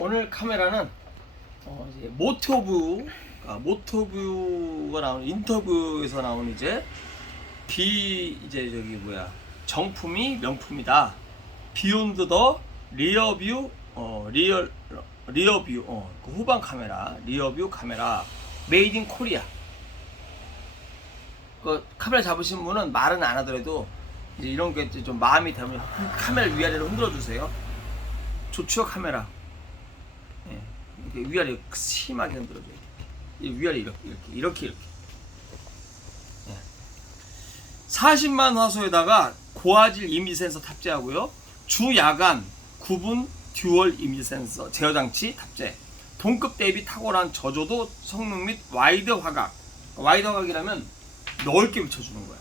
오늘 카메라는 어, 이제 모토뷰, 아, 모토뷰가 나오는 인터뷰에서 나오는 이제 비 이제 저기 뭐야 정품이 명품이다. 비욘드 더 리어뷰, 어 리얼 리어뷰, 어 그 후방 카메라, 리어뷰 카메라, 메이드 인 코리아. 그 카메라 잡으신 분은 말은 안 하더라도 이제 이런 게 좀 마음이 들면 카메라 위아래로 흔들어 주세요. 좋죠 카메라. 예, 위아래 심하게 흔들어줘요. 이 위아래 이렇게 이렇게 이렇게 이렇게. 예. 40만 화소에다가 고화질 이미지 센서 탑재하고요. 주 야간 구분 듀얼 이미지 센서 제어 장치 탑재. 동급 대비 탁월한 저조도 성능 및 와이드 화각. 와이드 화각이라면 넓게 비춰주는 거야.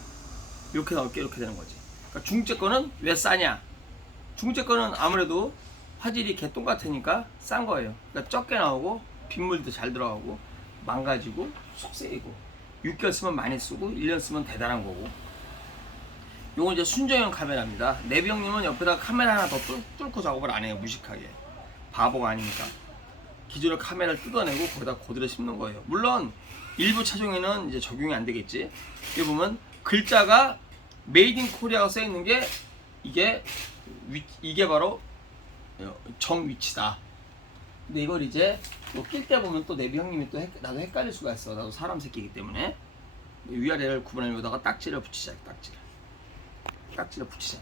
이렇게 넓게 이렇게 되는 거지. 그러니까 중째 거는 왜 싸냐? 중째 거는 아무래도 화질이 개똥 같으니까 싼 거예요. 그러니까 적게 나오고 빗물도 잘 들어가고 망가지고 속 쓰이고 6개월 쓰면 많이 쓰고 1년 쓰면 대단한 거고. 요건 이제 순정형 카메라입니다. 내비 형님은 옆에다 카메라 하나 더 뚫, 뚫고 작업을 안 해요. 무식하게. 바보가 아니니까. 기존의 카메라를 뜯어내고 거기다 고드려 심는 거예요. 물론 일부 차종에는 이제 적용이 안 되겠지. 여기 보면 글자가 메이드 인 코리아가 써 있는 게 이게 위, 이게 바로 정 위치다. 근데 이걸 이제 낄때 보면 또 내비 형님이 또 헷, 나도 헷갈릴 수가 있어. 나도 사람 새끼이기 때문에 위아래를 구분하려다가 딱지를 붙이자. 딱지를. 딱지를 붙이자.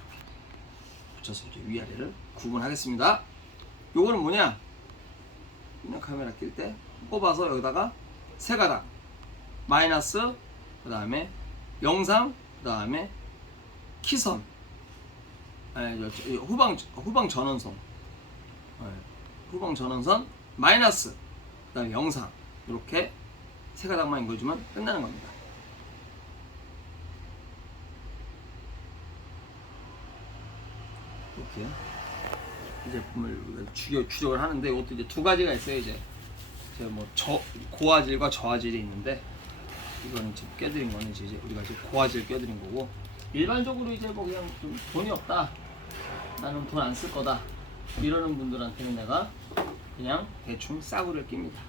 붙여서 이렇게 위아래를 구분하겠습니다. 요거는 뭐냐? 그냥 카메라 낄 때 뽑아서 여기다가 세 가닥 마이너스 그 다음에 영상 그 다음에 키선 아니, 후방 후방 전원선 네, 후방 전원선 마이너스 그 다음에 영상. 이렇게 세 가닥만 읽어주면 끝나는 겁니다. 이렇게 이 제품을 추격, 추적을 하는데 이것도 이제 두 가지가 있어요 이제. 제가 뭐저 고화질과 저화질이 있는데 이거는 지금 껴드린 거는 이제 우리가 지금 고화질 껴드린 거고. 일반적으로 이제 뭐 그냥 좀 돈이 없다. 나는 돈 안 쓸 거다 이러는 분들한테는 내가 그냥 대충 싸구를 낍니다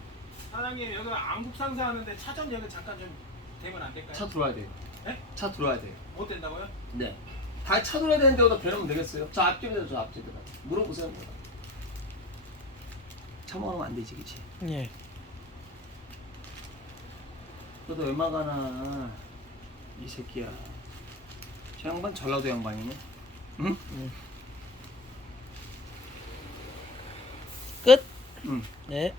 사장님 여기 안국 상사하는데 차좀 여기 잠깐 좀 되면 안 될까요? 차 들어와야 돼요 네? 차 들어와야 돼요 못 된다고요? 네. 다 차 들어야 되는데 어디다 대놓으면 되겠어요? 저 앞집에다 저 앞집에다 물어보세요 뭐차 먹으면 안 되지 그치? 예. 너도 얼마 가나 이 새끼야 저 양반 전라도 양반이네 응? 끝. 응 네.